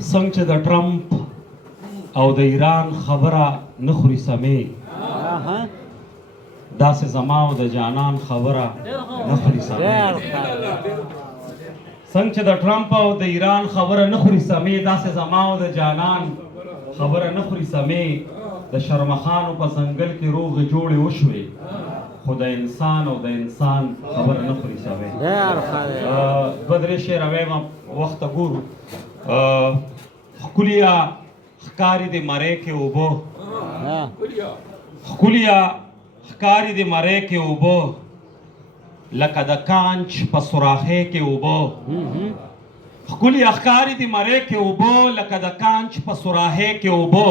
څنګه چې د ټرمپ او د ایران خبره نه خوري سمې داسې زما او د جانان خبره نه خوري سمې څنګه چې د ټرمپ او د ایران خبره نه خوري سمې داسې زما او د جانان خبره نه خوري سمې د شرمخانو په ځنګل کې روغې جوړې وشوې خو د انسان او د انسان خبره نه خوري سمې دوه درې شعر وایم وخته ګورو ښکلیا ښکاري د مرۍ کې اوبه ښکلیا ښکاري د مرۍ کې اوبه لکه د کانچ په سوراخۍ کې اوبه ښکلیا ښکاري د مرۍ کې اوبه لکه د کانچ په سوراخۍ کې اوبه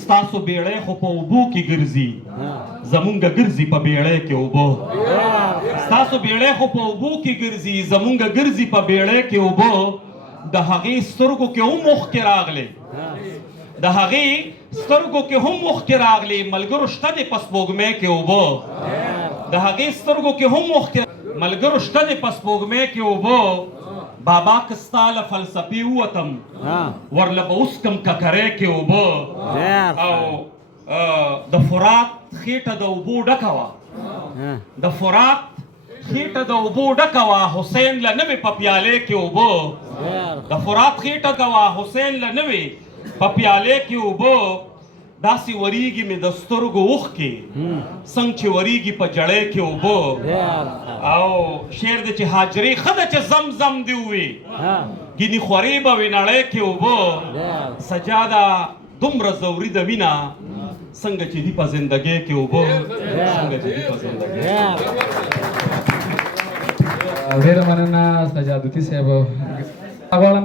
ستاسو بیړۍ خو په اوبو کې ګرځي زمونږ ګرځي په بیړۍ کې اوبه ستاسو بیړۍ خو په اوبو کې ګرځي زمونږ ګرځي په بیړۍ کې اوبه د هغې سترګو کې هم مخکې راغلی د هغې سترګو کې هم مخکې راغلی ملګرو شته دی په سپوږمۍ کې اوبه د هغې سترګو کې هم مخکې ملګرو شته دی په سپوږمۍ کې اوبه بابا که ستا له فلسفې ووتم ورله به اوس کم ککرۍ کې اوبه او د فرات خېټه د اوبو ډکه وه د فرات خېټه د اوبو ډکه وه حسین له نه وې په پیالې کې اوبه د فرات خېټه ډکه وه حسین له نه وې په پیالې کې اوبه داسې وریږي مې د سترګو اوښکې څنګه چې وریږي په جړۍ کې اوبه او شعر دی چې حاجرې ښه ده چې زمزم دې ووې ګینې خورې به وې نړۍ کې اوبه سجاده دومره ضروري ده وینه څنګه چې دي په زندګۍ کې اوبه څنګه چې دي په زندګۍ ډېره مننه سجادتي صاحب غواړم